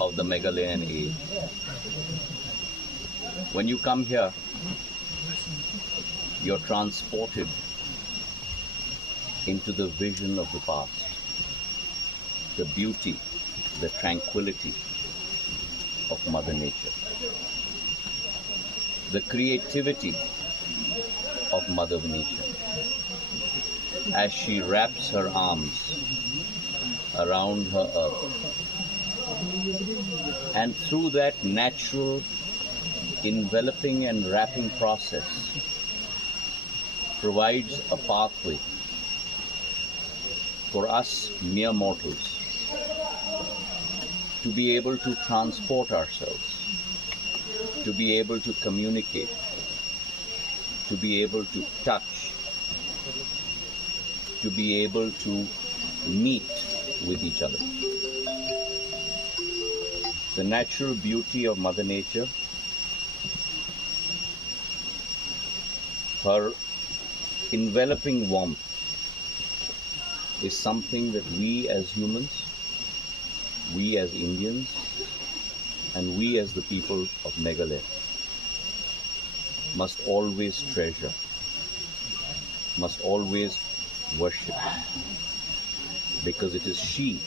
of the Megalayan age. When you come here, you're transported into the vision of the past, the beauty, the tranquility of Mother Nature, the creativity of Mother Nature, as she wraps her arms around her earth. And through that natural enveloping and wrapping process provides a pathway for us mere mortals to be able to transport ourselves, to be able to communicate, to be able to touch, to be able to meet with each other. The natural beauty of Mother Nature, her enveloping warmth, is something that we as humans, we as Indians, and we as the people of Meghalaya must always treasure, must always worship, because it is she